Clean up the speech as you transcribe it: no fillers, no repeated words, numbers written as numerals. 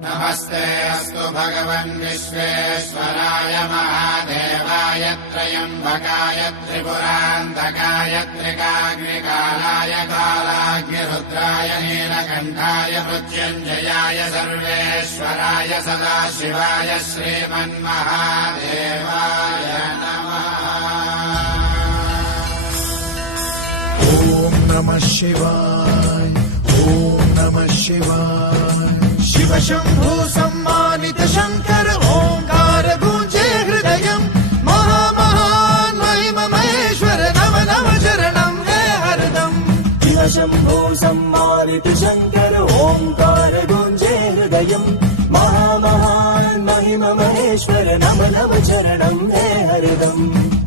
नमस्ते अस्तु भगवन् विश्वेश्वराय महादेवाय त्र्यम्बकाय त्रिपुरान्तकाय त्रिकाग्निकालाय कालाग्निरुद्राय नीलकण्ठाय मृत्युञ्जयाय सर्वेश्वराय सदाशिवाय श्रीमन्महादेवाय नमः। ॐ नमः शिवाय, ॐ नमः शिवाय। शिव शंभु सम्मानित शंकर ओंकार गूंजे हृदयम्। महामहान् महिम महेश्वर नव नव शरणं हे हरदम्। शिव शंभु सम्मानित शंकर ओंकार गूंजे हृदयम्। महामहान् महिम महेश्वर नव नव शरणं हे हरदम्।